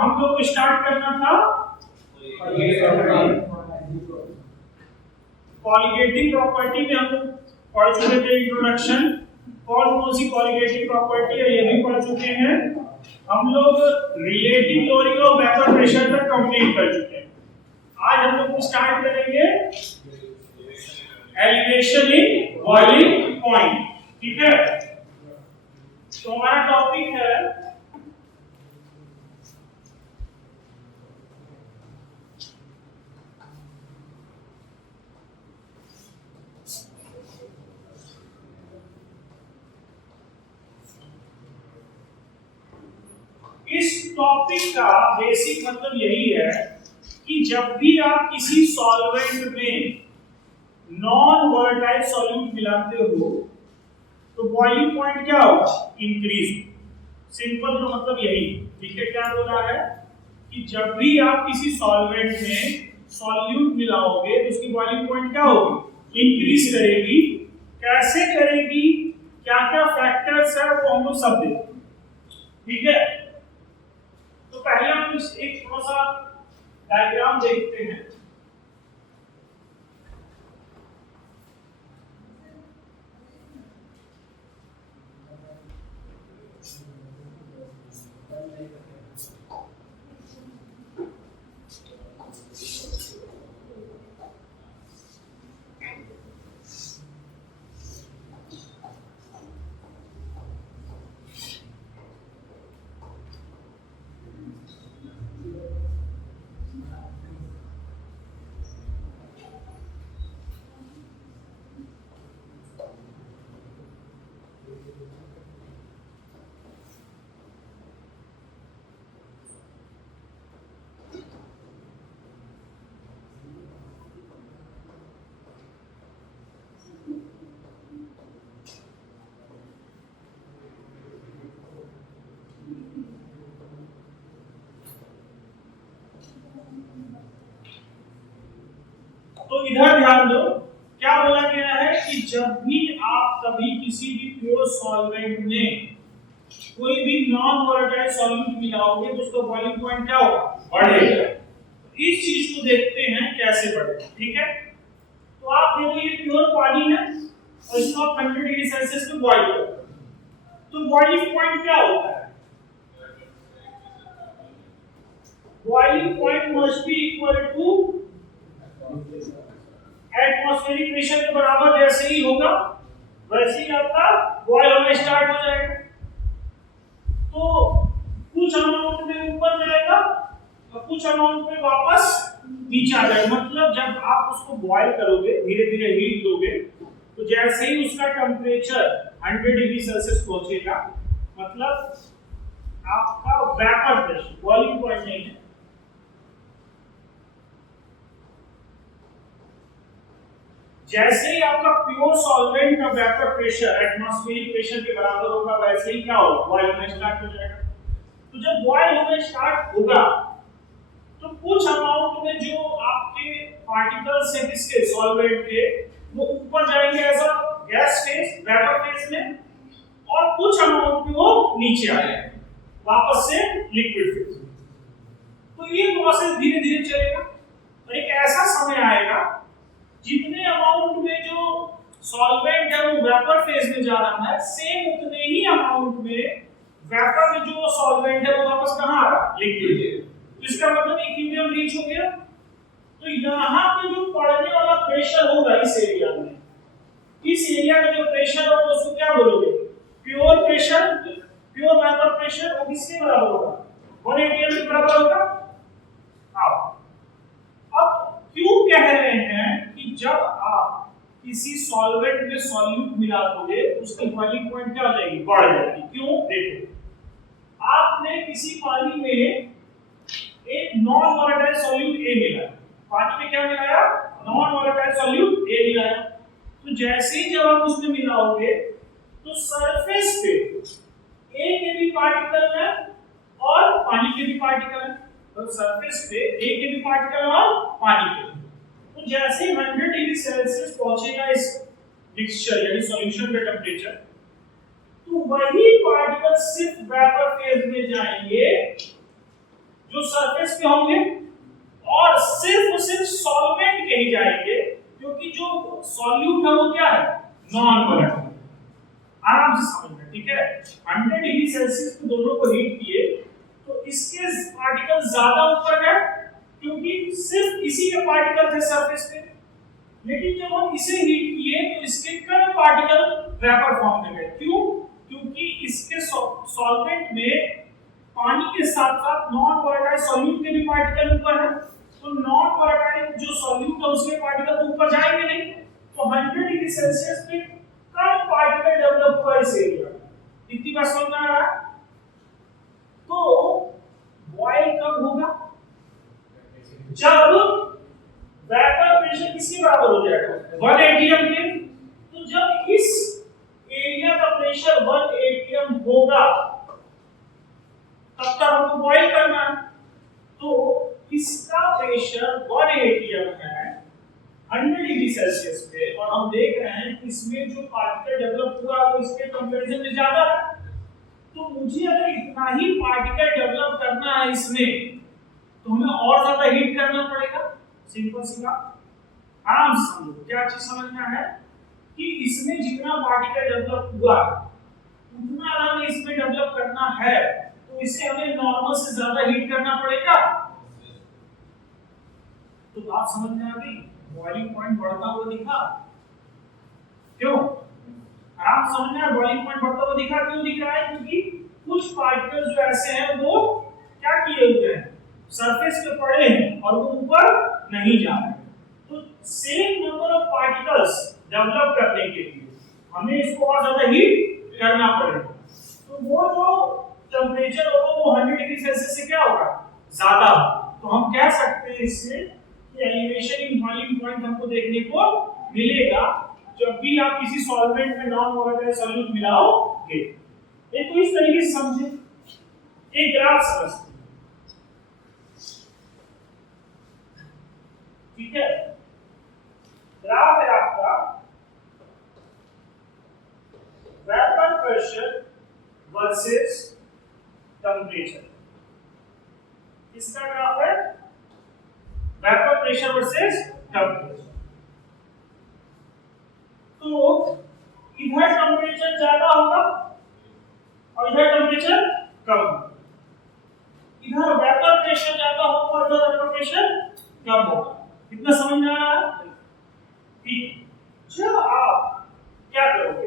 हम लोग को स्टार्ट करना था कॉलिगेटिव प्रॉपर्टी में। हम पढ़ चुके थे इंट्रोडक्शन, कौन सी कॉलिगेटिव प्रॉपर्टी है ये भी पढ़ चुके हैं हम लोग। Relative lowering of vapour pressure तक कंप्लीट कर चुके हैं। आज हम लोग स्टार्ट करेंगे एलिवेशन इन बॉइलिंग पॉइंट। ठीक है, तो हमारा टॉपिक है इस टॉपिक का बेसिक मतलब यही है कि जब भी आप किसी सॉल्वेंट में नॉन वोलेटाइल सॉल्यूट मिलाते हो तो बॉइलिंग पॉइंट क्या होगा? इंक्रीज। सिंपल तो मतलब यही। ठीक है, क्या बोला है कि जब भी आप किसी सॉल्वेंट में सॉल्यूट मिलाओगे तो उसकी बॉइलिंग पॉइंट क्या होगी? इंक्रीज करेगी। कैसे करेगी, क्या क्या फैक्टर्स है वो हम लोग सब देखेंगे। ठीक है, तो पहले हम एक थोड़ा सा डायग्राम देखते हैं। तो इधर ध्यान दो, क्या बोला गया है कि जब भी आप कभी किसी भी प्योर सॉल्वेंट में कोई भी नॉन वोलेटाइल सॉल्यूट मिलाओगे तो उसका बॉइलिंग पॉइंट क्या होगा? बढ़ेगा। इस चीज को देखते हैं कैसे बढ़ेगा। ठीक है, तो आप देखो ये प्योर पानी है और इसको 100 डिग्री सेल्सियस पे बॉईल करो तो बॉइलिंग पॉइंट क्या होता है? Boiling point must be equal to atmospheric pressure के बराबर। जैसे ही होगा वैसे ही आपका बॉयल होना स्टार्ट हो जाएगा। तो कुछ अमाउंट में ऊपर जाएगा और कुछ अमाउंट में वापस नीचे आ जाएगा। मतलब जब आप उसको बॉयल करोगे, धीरे धीरे हीट दोगे, तो जैसे ही उसका टेम्परेचर 100 डिग्री सेल्सियस पहुंचेगा, मतलब आपका वेपर प्रेशर, बॉइलिंग पॉइंट नहीं है, जैसे ही आपका प्योर सॉल्वेंट का वेपर प्रेशर एटमॉस्फेरिक प्रेशर के बराबर होगा वैसे ही क्या होगा? बॉयल होना स्टार्ट हो जाएगा। तो जब बॉयल होना स्टार्ट होगा तो कुछ अमाउंट में जो आपके पार्टिकल्स हैं किसके? सॉल्वेंट के, वो ऊपर जाएंगे as a gas phase, vapour phase में, और कुछ अमाउंट में वो नीचे आ जाएंगे वापस से लिक्विड फेज। तो ये प्रोसेस धीरे धीरे चलेगा और एक ऐसा समय आएगा जितने अमाउंट में जो सॉल्वेंट है वो वेपर फेज में जा रहा है, सेम उतने ही अमाउंट में वेपर में जो सॉल्वेंट है वो वापस कहां आ रहा है? लिक्विड। तो इसका मतलब इक्विलिब्रियम रीच हो गया। तो यहां पे जो पड़ने वाला प्रेशर होगा इस एरिया में, इस एरिया में जो प्रेशर होगा उसको क्या बोलोगे? Pure pressure, pure vapour pressure. वो किसके बराबर होगा? 180 के बराबर होगा। अब क्यों कह रहे हैं कि जब आप किसी सॉल्वेंट में सॉल्यूट मिला दोगे उसकी बॉइलिंग पॉइंट क्या हो जाएगी? बढ़ जाएगी। क्यों? देखो, आपने किसी पानी में एक नॉन वोलेटाइल सॉल्यूट ए मिलाया, पानी में क्या मिलाया? नॉन वोलेटाइल सॉल्यूट ए मिलाया। तो जैसे ही जब आप उसमें मिलाओगे तो सरफेस पे ए के भी पार्टिकल है और पानी के भी पार्टिकल है। तो सरफेस पे ए के भी पार्टिकल और पानी के। तो जैसे 100 डिग्री सेल्सियस पहुंचेगा इस मिक्सचर यानी सॉल्यूशन का टेंपरेचर, तो वही पार्टिकल सिर्फ वेपर फेज में जाएंगे जो के होंगे और सिर्फ सॉल्वेंट के ही जाएंगे, क्योंकि जो सॉल्यूट है वो क्या है, नॉन वोलेटाइल। आराम से समझना, ठीक है। 100 डिग्री सेल्सियस पे दोनों को हीट किए तो इसके पार्टिकल ज्यादा ऊपर है, क्योंकि सिर्फ इसी के पार्टिकल थे सरफेस पे। लेकिन जब हम इसे हीट किए तो इसके कम पार्टिकल वेपर फॉर्म में गए। क्यों? क्योंकि इसके सॉल्वेंट में पानी के साथ साथ नॉन वोलेटाइल सॉल्यूट के भी पार्टिकल ऊपर है, तो नॉन वोलेटाइल जो सॉल्यूट है उसके पार्टिकल तो ऊपर जाएंगे नहीं, तो 100 डिग्री सेल्सियस पे कम पार्टिकल डेवलप हुआ इस एरिया। इतनी बात समझ में आ रहा है? तो बॉयल कब होगा? जब वेपर प्रेशर किसके बराबर हो जाएगा, 1 atm के। तो जब इस एरिया का प्रेशर 1 atm होगा तब तक हमको बॉयल करना है। तो इसका प्रेशर 1 atm है 100 डिग्री सेल्सियस पे, और हम देख रहे हैं कि इसमें जो पार्टिकल डेवलप हुआ वो इसके कंपैरिजन में ज्यादा है। तो मुझे अगर इतना ही पार्टिकल डेवलप करना है इसमें, तो हमें और ज्यादा हीट करना पड़ेगा। सिंपल सी बात, आराम से समझो। क्या चीज समझना है कि इसमें जितना पार्टिकल डेवलप हुआ उतना अगर हमें इसमें डेवलप करना है तो इसे हमें नॉर्मल से ज्यादा हीट करना पड़ेगा। तो बात समझ में आ गई? बॉइलिंग पॉइंट बढ़ता हुआ दिखा, क्यों? आराम समझना है, बॉइलिंग पॉइंट बढ़ता हुआ दिखा। क्यों दिख रहा है? क्योंकि कुछ पार्टिकल्स जो ऐसे हैं वो क्या किए हुए हैं, सरफेस पे पड़े हैं और वो ऊपर नहीं जा रहे। तो same number of particles develop करने के लिए हमें इसको और ज्यादा हीट करना पड़ेगा। तो वो जो टेंपरेचर होगा वो 100 डिग्री सेल्सियस से क्या होगा, ज्यादा। तो हम कह सकते हैं इससे कि एलिवेशन इन बॉइलिंग पॉइंट हमको देखने को मिलेगा जब भी आप किसी सॉल्वेंट में नॉन वोलेटाइल सॉल्यूट मिलाओगे। एक तो इस तरीके से समझे, एक ग्राफ समझते हैं, ठीक है। ग्राफ है आपका वेपर प्रेशर वर्सेस टेंपरेचर। किसका ग्राफ है? Vapour pressure versus temperature. तो इधर टेंपरेचर ज्यादा होगा और इधर टेंपरेचर कम होगा। इधर वेपर प्रेशर ज्यादा होगा और इधर वेपर प्रेशर कम होगा। इतना समझ में आ रहा है? ठीक। जब आप क्या करोगे,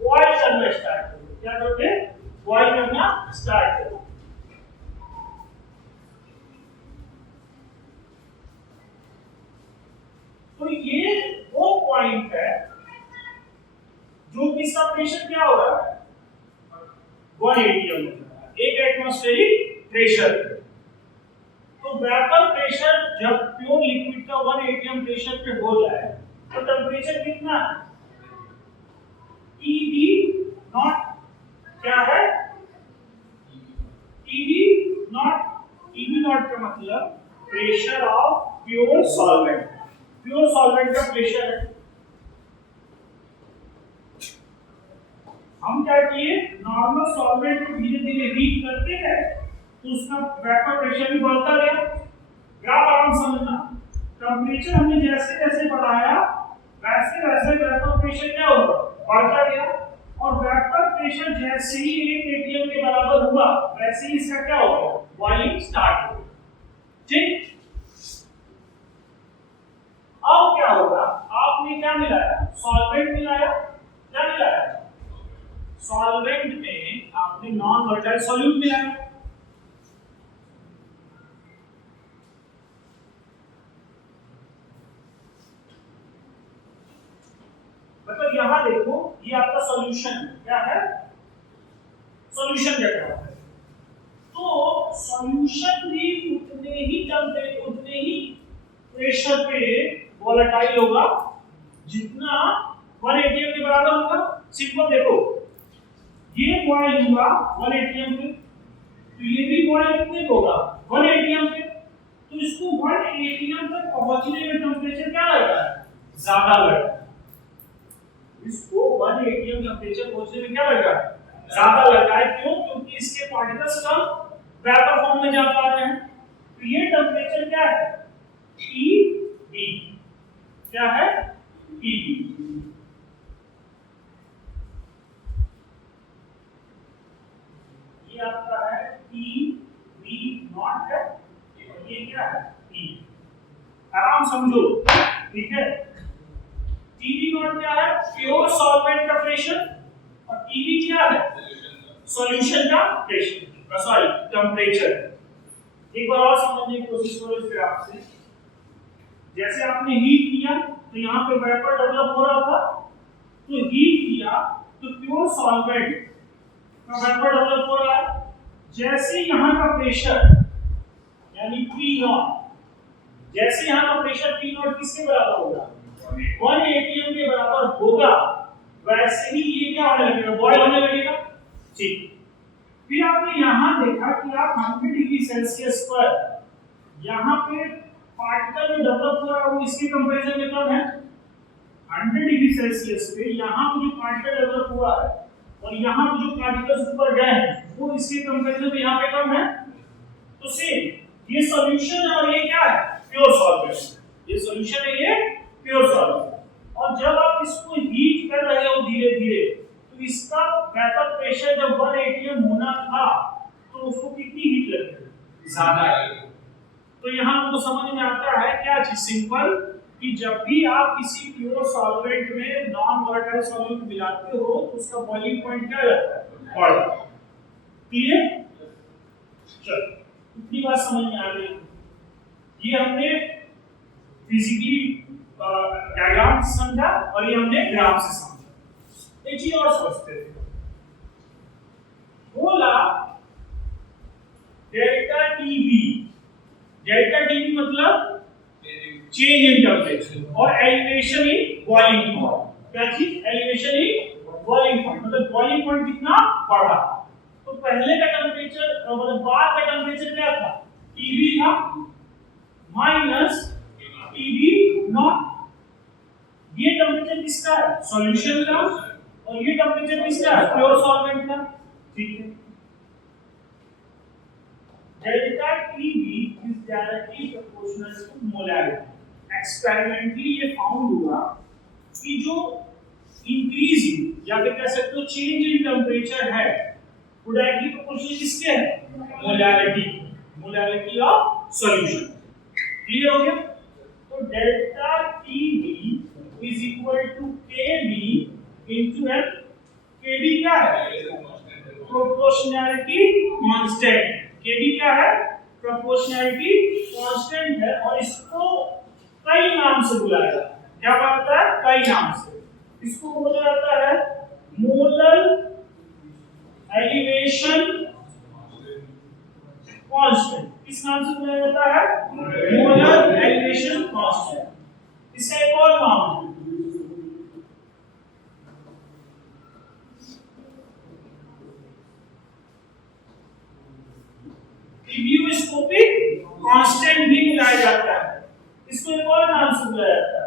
बॉयल करना स्टार्ट करोगे। क्या करोगे? बॉयल करना स्टार्ट करोगे। तो ये वो पॉइंट है जो कि इसका प्रेशर क्या हो रहा है, 1 atm हो रहा है, एक एटमॉस्फेरिक प्रेशर। तो वेपर प्रेशर जब प्योर लिक्विड का 1 atm प्रेशर पे हो जाए तो टेंपरेचर कितना है, TB नॉट क्या है, TB नॉट का मतलब pressure of pure solvent. Pure solvent का प्रेशर है। हम क्या किए, नॉर्मल सॉल्वेंट को धीरे धीरे हीट करते हैं तो उसका वेपर प्रेशर भी बढ़ता गया। ग्राफ आराम समझना, टेंपरेचर हमने जैसे जैसे बढ़ाया वैसे वैसे वेपर प्रेशर क्या होगा, बढ़ता गया। और वेपर प्रेशर जैसे ही 1 atm के बराबर हुआ वैसे ही इसका क्या होगा, बॉइलिंग स्टार्ट होगा। ठीक। अब क्या होगा, आपने क्या मिलाया, सॉल्वेंट मिलाया। क्या मिलाया? सॉल्वेंट में आपने नॉन वोलेटाइल सॉल्यूट मिलाया। मतलब यहां देखो, ये आपका सॉल्यूशन है। क्या है? सॉल्यूशन क्या है? तो सॉल्यूशन भी उतने ही प्रेशर पे वोलेटाइल होगा जितना 1 atm के बराबर होगा। सिंपल देखो, ये बॉयल हुआ 1 atm पे, तो ये भी बॉयल कितने होगा, 1 atm पे। तो इसको 1 atm तक पहुंचने में टेंपरेचर क्या लगा है, ज्यादा लगा। इसको 1 atm टेंपरेचर पहुंचने में क्या लगा, ज्यादा लगा है। क्यों? क्योंकि इसके पार्टिकल्स कम वेपर फॉर्म में जा पा रहे हैं। तो ये टेम्परेचर क्या है? TB। क्या है? TB। ये आपका है TB नॉट है, और ये क्या है? T। आराम समझो, ठीक है। TB नॉट क्या है? प्योर सॉल्वेंट का प्रेशर, और TB क्या है? सॉल्यूशन का प्रेशर, सॉरी टेम्परेचर। एक बार और समझने की कोशिश करो इस ग्राफ से। जैसे आपने हीट किया तो यहाँ पे वेपर डेवलप हो रहा था, तो हीट किया तो प्योर सॉल्वेंट का वेपर डेवलप हो रहा है। जैसे यहाँ का प्रेशर यानी P नॉट, जैसे यहाँ का प्रेशर P नॉट किसके बराबर होगा? 1 atm के बराबर होगा, वैसे ही ये क्या होने लगेगा? बॉयल होने लगेगा। ठीक। फिर आपने यहाँ देखा कि आप 100 डिग्री सेल्सियस पर यहाँ पे पार्टिकल जो डेवलप हो रहा है वो इसके कंपैरिजन में कम है। 100 डिग्री सेल्सियस पे यहाँ पे जो पार्टिकल डेवलप हुआ है और यहाँ पे जो पार्टिकल्स ऊपर गए हैं वो इसके कंपैरिजन में यहाँ पे कम है। तो सेम ये सॉल्यूशन है और ये क्या है? Pure solvent. ये सॉल्यूशन है, ये प्योर सॉल्वेंट। और जब आप इसको हीट कर रहे हो धीरे धीरे, तो इसका वेपर प्रेशर जब 1 atm होना था तो उसको कितनी हीट लगेगी? ज्यादा है। तो यहाँ हमको समझ में आता है क्या चीज? सिंपल, कि जब भी आप किसी प्योर सॉल्वेंट में नॉन वोलेटाइल सॉल्यूट मिलाते हो तो उसका बॉइलिंग पॉइंट क्या रहता है? बढ़ जाता है। क्लियर? चलो इतनी बात समझ में आ गई। ये हमने फिजिकली डायग्राम से समझा और ये हमने ग्राफ से समझा। एक चीज और समझते हैं। बोला डेल्टा टीबी। डेल्टा टीबी मतलब चेंज इन टेम्परेचर और एलिवेशन इन बॉइलिंग पॉइंट। क्या चीज? एलिवेशन इन बॉइलिंग पॉइंट, मतलब बॉइलिंग पॉइंट कितना बढ़ा। तो पहले का टेम्परेचर मतलब बाद का टेम्परेचर क्या था? टीबी था माइनस टीबी नॉट। ये टेम्परेचर किसका है? सॉल्यूशन का। और ये टेम्परेचर किसका है? प्योर सॉल्वेंट का। ठीक है। Delta TB is directly proportional to molarity. Experimentally ये फाउंड हुआ कि जो इंक्रीजिंग या फिर कह सकते हो चेंज इन टेम्परेचर है वो डायरेक्टली प्रोपोर्शनल किसके है? Molarity. Molarity of solution. Clear हो गया? तो delta TB is equal to KB into F. KB क्या है? Proportionality constant. केबी क्या है? प्रोपोर्शनैलिटी कांस्टेंट है और इसको कई नाम से बुलाया जाता है। क्या बोलता है? कई नाम से। इसको बोला जाता है मोलर एलिवेशन कांस्टेंट। किस नाम से बुलाया जाता है? Molar elevation constant. इसका एक और नाम है इबियोस्कोपिक कांस्टेंट भी बुलाया जाता है। इसको एक और नाम से बुलाया जाता है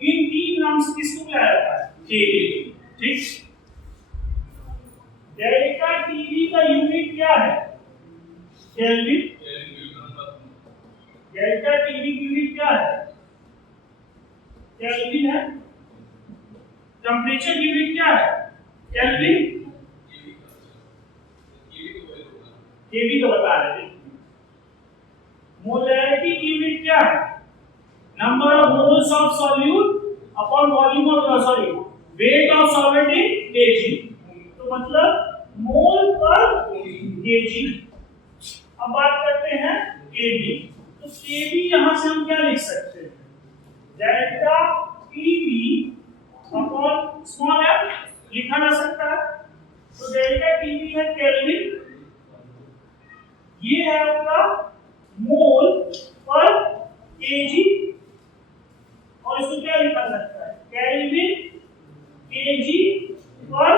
इन तीन नाम से किसको बुलाया जाता है? केबी। ठीक। डेल्टा टीबी का यूनिट क्या है? केल्विन। डेल्टा टीबी की यूनिट क्या है? केल्विन है। टेम्परेचर की यूनिट क्या है? केल्विन। केबी तो बता रहे थे। मोलैरिटी की यूनिट क्या है? Number of moles of solute upon volume of sorry weight of solvent in KG. तो मतलब मोल पर केजी। अब बात करते हैं केबी। तो केबी यहां से हम क्या लिख सकते हैं? Delta TB upon small F लिखा जा सकता है। तो डेल्टा टीबी है केल्विन, ये है आपका मोल पर केजी, और इसको क्या लिखा सकता है? केल्विन केजी पर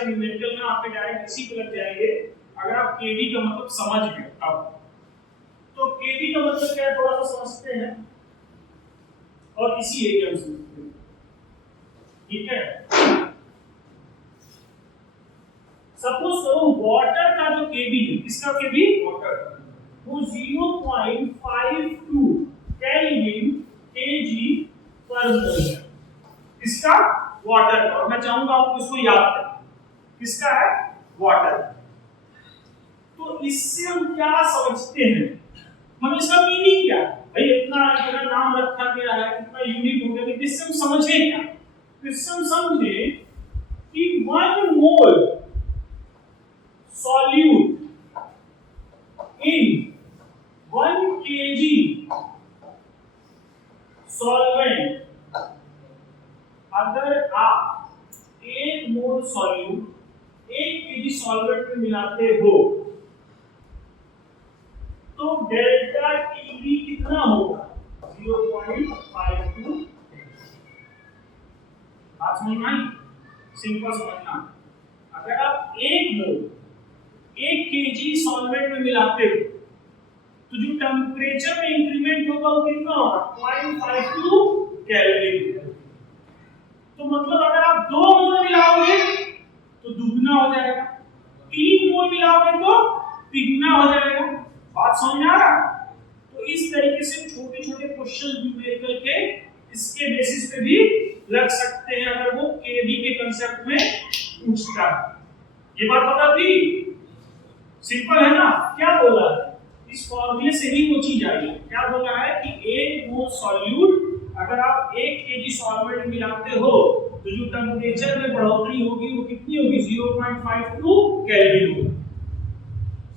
सारे न्यूमेरिकल में आपके डायरेक्ट इसी पे लग जाएंगे अगर आप केवी का मतलब समझ गए। अब तो केवी का मतलब क्या है थोड़ा सा समझते हैं और इसी एरिया में समझते हैं, ठीक है। सपोज करो वाटर का जो केवी है, किसका केवी, वाटर, वो 0.52 केल्विन केजी पर मोल है, इसका वाटर का। और मैं चाहूंगा आपको इसको याद करें, किसका है, वाटर। तो इससे हम क्या समझते हैं, मतलब इसका मीनिंग क्या है भाई, इतना इतना नाम रखा गया है, इतना यूनिट हो गया, इससे हम समझे क्या, इससे हम समझे कि 1 मोल solute in 1 kg solvent, अगर आप 1 मोल सॉल्यूट 1 kg सॉल्वेंट में मिलाते हो तो डेल्टा टीवी कितना होगा, 0.52। बात समझ आई, सिंपल समझना। अगर आप 1 मोल 1 केजी सॉल्वेंट में मिलाते हो तो जो टेम्परेचर में इंक्रीमेंट होगा वो कितना होगा, 0.52 केल्विन। तो मतलब अगर आप 2 मोल मिलाओगे तो दुगना हो जाएगा, 3 मोल मिलाओगे तो तिगुना हो जाएगा। बात समझ में आ रहा? तो इस तरीके से छोटे छोटे क्वेश्चन न्यूमेरिकल के इसके बेसिस पे भी लग सकते हैं अगर वो केवी के कांसेप्ट में पूछता है। ये बात पता थी, सिंपल है ना। क्या बोला है, इस फॉर्मूले से ही वो चीज आई है। क्या बोला है कि 1 मोल सॉल्यूट अगर आप 1 केजी सॉल्वेंट मिलाते हो तो जो टेम्परेचर में बढ़ोतरी होगी वो कितनी होगी, 0.52 केल्विन होगी।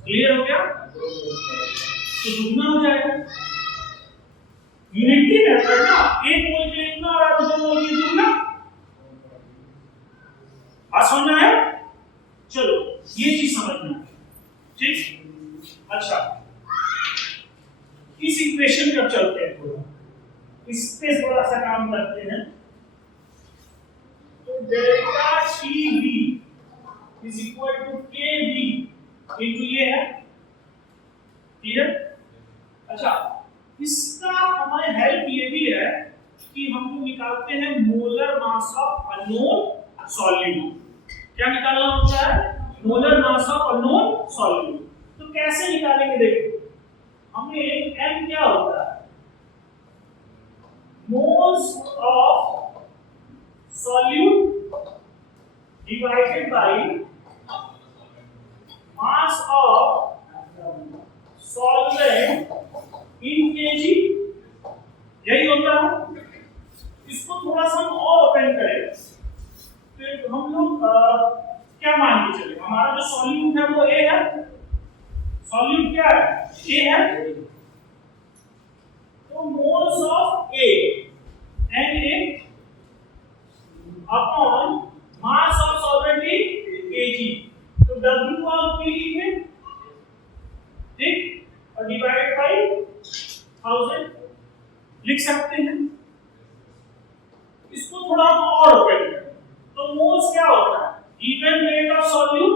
क्लियर हो गया, तो दुगना हो जाएगा। यूनिटी मेथड ना, 1 मोल के लिए इतना और 2 मोल के लिए दुगना। बात समझना है, चलो ये चीज समझना है, ठीक। अच्छा, इस इक्वेशन पे अब चलते हैं, थोड़ा इस पे थोड़ा सा काम करते हैं। तो delta TB is equal to KB into ये है, क्लियर। अच्छा, इसका हमें हेल्प ये भी है कि हम लोग निकालते हैं molar mass of unknown solute. क्या निकालना होता है, molar mass of unknown solute. तो कैसे निकालेंगे, देखो हमें m क्या होता है, moles of solute divided by mass of solvent in KG, यही होता है। इसको थोड़ा सा हम और ओपन करें तो हम लोग क्या मान के चले, हमारा जो सॉल्यूट है वो A है, सॉल्यूट क्या है, A है। तो moles of A Na upon mass of solvent in Kg, तो W ऑफ P लिखें, ठीक, और डिवाइडेड बाय 1000 लिख सकते हैं। इसको थोड़ा और ओपन करें तो मोल्स क्या होता है, given weight of solute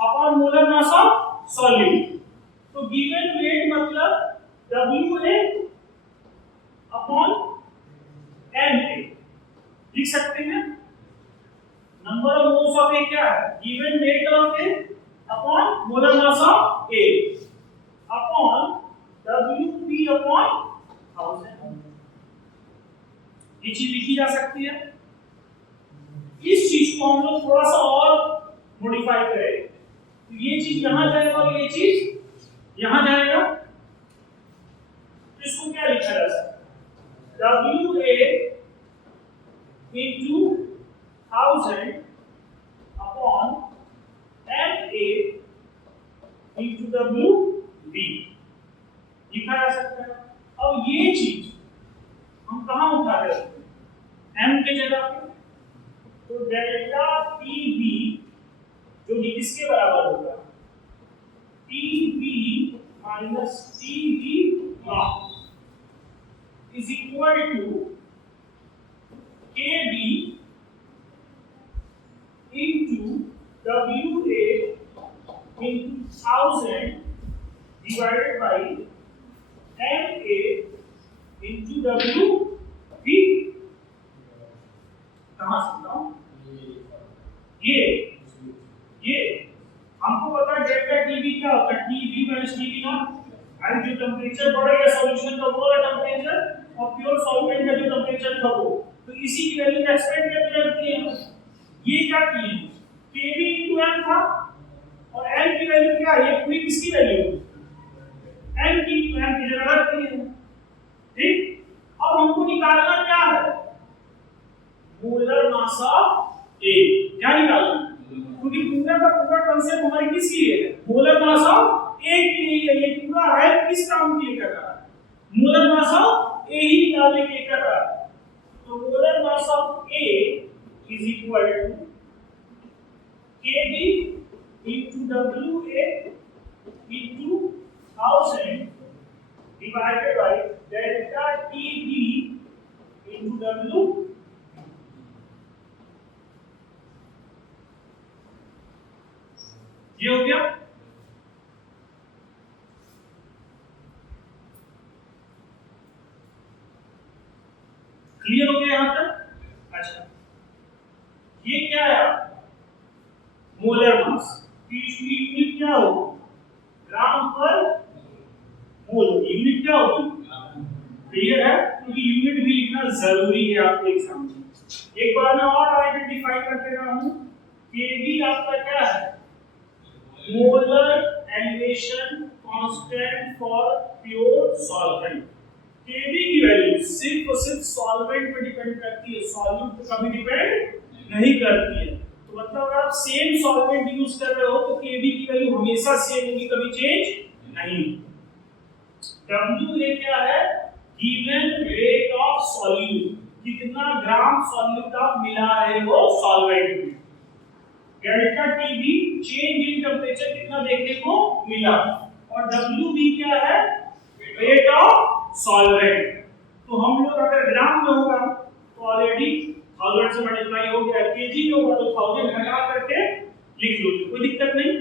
upon molar mass of solute. तो गिवन वेट मतलब WA अपॉन NA लिख सकते हैं। Number of moles of A क्या है, given weight of A upon molar mass of A upon WP upon 1000। ये चीज लिखी जा सकती है। इस चीज को हम लोग थोड़ा सा और मॉडिफाई करें तो ये चीज यहां जाएगा और ये चीज यहां जाएगा, तो इसको क्या लिखा जा सकता है, WA into 1000 upon MA into WB लिखा जा सकता है। अब ये चीज हम कहां उठा रहे हैं, M के जगह पे, तो डेल्टा TB जो कि किसके बराबर होगा, TB minus TB nought is equal to KB into 1000 divided by MA into WB। कहां से बताऊं? ये हमको पता है डेल्टा टीबी क्या होता है, टीबी माइनस टीबी नॉट, और जो टेम्परेचर बढ़ेगा सॉल्यूशन का वो वाला टेम्परेचर और प्योर सॉल्वेंट का जो टेम्परेचर था वो, तो इसी की वैल्यू एक्सपेक्ट करके रखते हैं। ये क्या किए केबी इनटू एन था और एन की वैल्यू क्या है, ये पूरी किसकी वैल्यू है, एन की, तो एन की जगह रखते हैं। ठीक, अब हमको निकालना क्या है, मोलर मास ऑफ ए, क्या निकालना, क्योंकि पूरा का पूरा कांसेप्ट हमारी किसकी है, मोलर मास ऑफ ए के लिए है। ये पूरा है किस काम के लिए कर रहा है, मोलर मास ऑफ ए ही निकालने के लिए कर रहा है। तो molar mass of A is equal to Kb into Wa into 1000 divided by delta Tb into W। ये हो गया। क्लियर हो गया यहां तक? अच्छा, ये क्या है मोलर मास की इसकी यूनिट क्या होगी, ग्राम पर मोल, यूनिट क्या होगी, क्लियर है, क्योंकि यूनिट भी लिखना जरूरी है आपके एग्जाम में। एक बार मैं और आइडेंटिफाई कर दे रहा हूं, केबी आपका क्या है, molar elevation constant for pure solvent. KB की वैल्यू सिर्फ और सिर्फ सॉल्वेंट पे डिपेंड करती है, सॉल्यूट पे कभी डिपेंड नहीं करती है। तो मतलब अगर आप सेम सॉल्वेंट यूज कर रहे हो तो केबी की वैल्यू हमेशा सेम होगी, कभी चेंज नहीं। डब्ल्यू क्या है, गिवन रेट ऑफ सॉल्यूट, कितना ग्राम सॉल्यूट आप मिला रहे हो सॉल्वेंट में। Delta TB change in temperature कितना देखने को मिला, और डब्ल्यूबी क्या है, रेट ऑफ सॉल्वेंट। तो हम लोग अगर ग्राम में होगा तो ऑलरेडी 1000 से मल्टीप्लाई हो गया, केजी में होगा तो 1000 घटा करके लिख लो, कोई दिक्कत नहीं।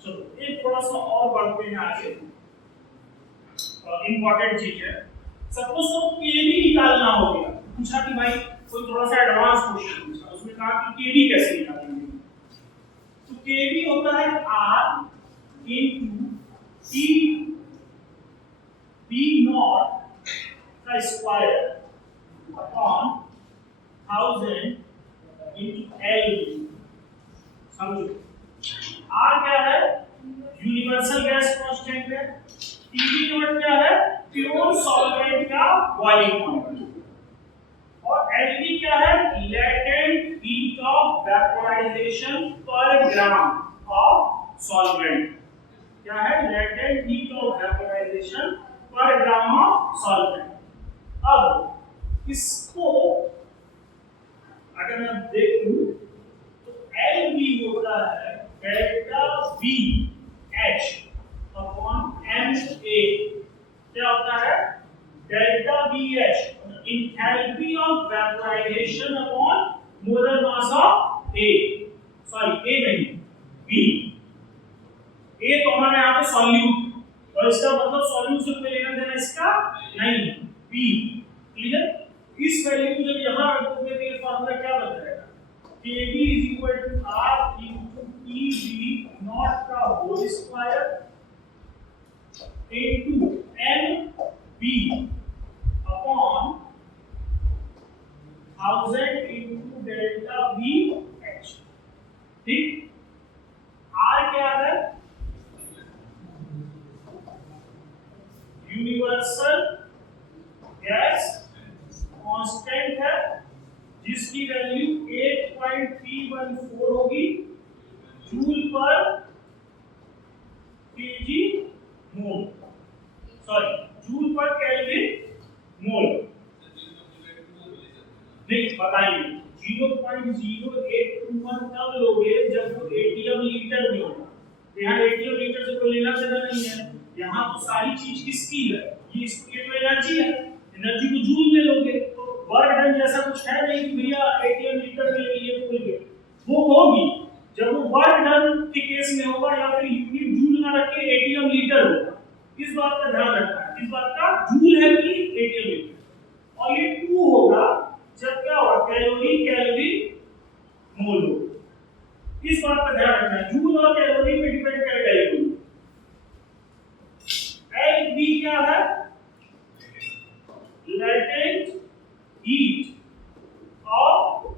चलो एक थोड़ा सा और बढ़ते हैं आगे, इंपॉर्टेंट चीज है। सपोज तो केबी निकालना हो गया, पूछा कि भाई कोई थोड़ा सा एडवांस क्वेश्चन पूछा, उसमें कहा कि केबी कैसे निकालेंगे। तो केबी होता है R into T B nought का स्क्वायर अपॉन 1000 इनटू एल। समझो R क्या है, यूनिवर्सल गैस कांस्टेंट है, Tb नॉट क्या है, प्योर सॉल्वेंट का बॉइलिंग पॉइंट, और Lb क्या है, लेटेंट हीट ऑफ वेपोराइजेशन पर ग्राम ऑफ सॉल्वेंट। क्या है, लेटेंट हीट ऑफ वेपोराइजेशन पर ग्राम ऑफ सॉल्वेंट। अब इसको अगर मैं देखूं तो Lb होता है delta V H upon Ma। क्या होता है, delta VH enthalpy of vaporisation upon molar mass of A, sorry A नहीं B। A तो हमारे यहाँ पे सॉल्यूट, और इसका मतलब सॉल्यूट से कोई लेना देना इसका नहीं, B। क्लियर, इस वैल्यू को जब यहाँ रखोगे तो ये फार्मूला क्या बन जाएगा, Kb = R * Tb नॉट का whole square into Mb upon 1000 into delta VH। ठीक, R क्या है, यूनिवर्सल गैस कांस्टेंट है, जिसकी वैल्यू 8.314 होगी जूल पर केजी मोल, सॉरी जूल पर केल्विन मोल। नहीं बताइए 0.0821 तब लोगे जब वो एटीएम लीटर में होगा। यहाँ एटीएम लीटर से कोई लेना देना नहीं है, यहाँ तो सारी चीज किसकी है, ये तो एनर्जी है, एनर्जी को जूल में लोगे तो वर्क डन जैसा कुछ है नहीं कि भैया एटीएम लीटर में ले लिए, वो होगी जब वो वर्क डन के केस में होगा या फिर यूनिट ध्यान रखना, जूल और कैलोरी पे डिपेंड करेगा ये दोनों। LV क्या है? latent heat of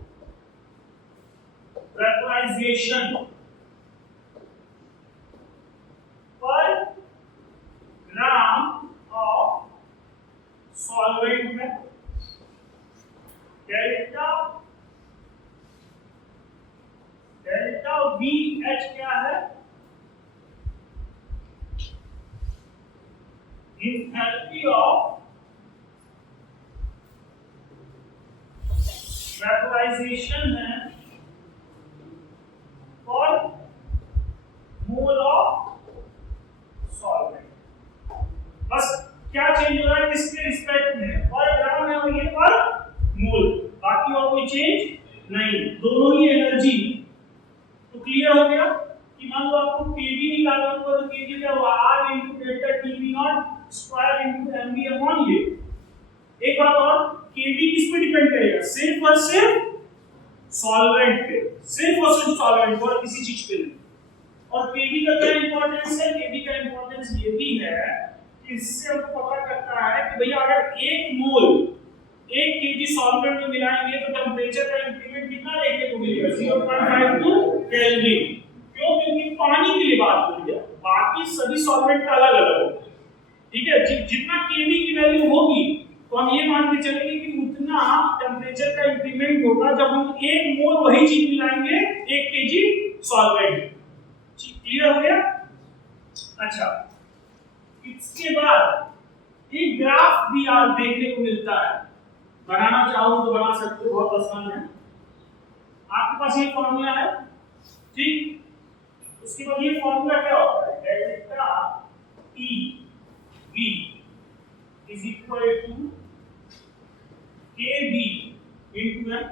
vaporization per gram of solvent है। डेल्टा VH क्या है? enthalpy of vaporization है for mole of solvent। बस क्या चेंज हो रहा है किसके रिस्पेक्ट में? पर ग्राम है और ये पर मोल, बाकी और कोई चेंज नहीं, दोनों ही एनर्जी। तो क्लियर हो गया कि मान लो आपको केवी निकालना होगा तो केवी क्या होगा? R into delta TV naught square into mv upon ये। एक बात और, केवी किस पे डिपेंड करेगा? सिर्फ और सिर्फ सॉल्वेंट पे, सिर्फ और सिर्फ सॉल्वेंट और किसी चीज पे नहीं। और केवी का क्या इंपॉर्टेंस है? केवी का इंपॉर्टेंस ये भी है कि इससे हमको पता करता है कि भैया अगर 1 मोल 1 केजी सॉल्वेंट में मिलाएंगे तो टेंपरेचर का इंक्रीमेंट कितना देखने को मिलेगा? 0.52 केल्विन। क्यों? क्योंकि पानी के लिए बात हो रही है, बाकी सभी सॉल्वेंट का अलग अलग होगा। ठीक है, जितना केवी की वैल्यू होगी तो हम ये मान के चलेंगे कि उतना टेंपरेचर का इंक्रीमेंट होगा जब हम 1 मोल वही चीज मिलाएंगे 1 केजी सॉल्वेंट। क्लियर हो गया? अच्छा, इसके बाद एक ग्राफ भी आप देखने को मिलता है, बनाना चाहो तो बना सकते हो, बहुत आसान है। आपके पास ये फॉर्मूला है, ठीक? उसके बाद ये फॉर्मूला क्या होता है? Delta TB is equal to KB into M.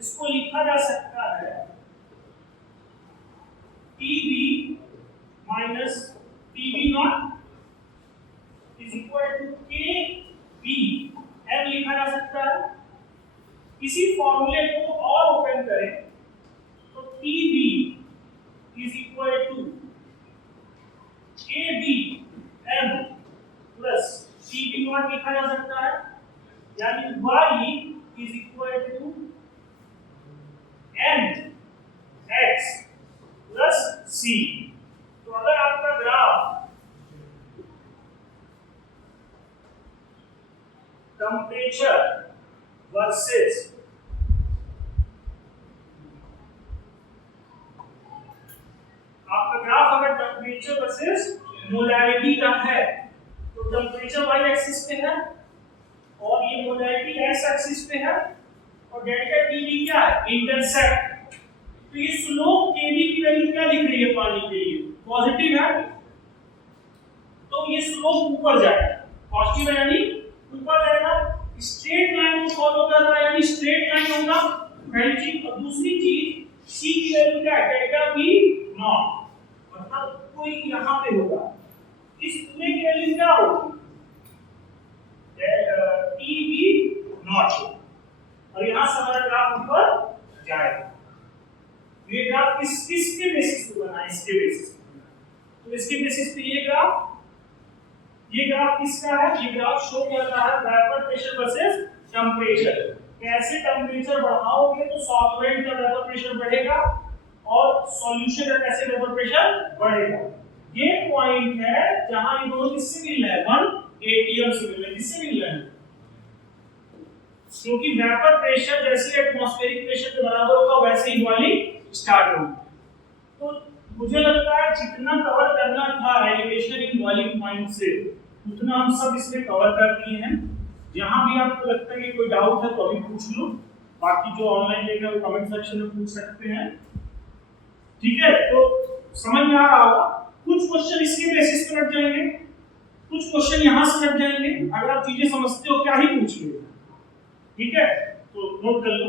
इसको लिखा जा सकता है TB minus TB nought is equal to KB M लिखा जा सकता है। इसी फॉर्मूले को और ओपन करें तो TB is equal to KB M plus TB nought लिखा जा सकता है, यानी y is equal to n x plus c। तो अगर आपका ग्राफ टेम्परेचर वर्सेस मोलैरिटी का है तो टेम्परेचर y एक्सिस पे है और ये मोलैरिटी x एक्सिस पे है और डेल्टा टीवी क्या है? इंटरसेप्ट। तो ये स्लोप केवी की वैल्यू क्या लिख रही है पानी के लिए? पॉजिटिव है, तो ये स्लोप ऊपर जाएगा, पॉजिटिव है यानी ऊपर जाएगा। स्ट्रेट लाइन को फॉलो कर रहा है यानी स्ट्रेट लाइन होगा पहली चीज। और दूसरी चीज c की वैल्यू क्या है? डेल्टा v नॉट, मतलब कोई यहां पे होगा, इस पूरे की वैल्यू क्या होगी? tv नॉट, और यहां से हमारा ग्राफ ऊपर जाएगा। ये ग्राफ किसके बेसिस पे बना है? इसके बेसिस पे। तो इसके बेसिस पे ये ग्राफ किसका है? ये ग्राफ शो कर रहा है वेपर प्रेशर वर्सेस टेंपरेचर। कैसे टेंपरेचर बढ़ाओगे तो सॉल्वेंट का वेपर प्रेशर बढ़ेगा और सॉल्यूशन का कैसे वेपर प्रेशर बढ़ेगा। ये पॉइंट है जहां ये दोनों किससे मिल रहे हैं? 1 atm से मिल रहे हैं। किससे मिल रहे हैं? क्योंकि वेपर प्रेशर जैसे एटमॉस्फेरिक प्रेशर के बराबर होगा वैसे ही बॉइलिंग स्टार्ट होगी। तो मुझे लगता है जितना कवर करना था रेगुलेशन इन बॉइलिंग पॉइंट से उतना हम सब इसमें कवर कर दिए हैं। जहां भी आपको लगता है कि कोई डाउट है तो अभी पूछ लो, बाकी जो ऑनलाइन देख रहे हैं वो कमेंट सेक्शन में पूछ सकते हैं। ठीक है, तो समझ में आ रहा होगा। कुछ क्वेश्चन इसके बेसिस पर रख जाएंगे, कुछ क्वेश्चन यहां से रख जाएंगे। अगर आप चीजें समझते हो क्या ही पूछिए। ठीक है, तो नोट कर लो।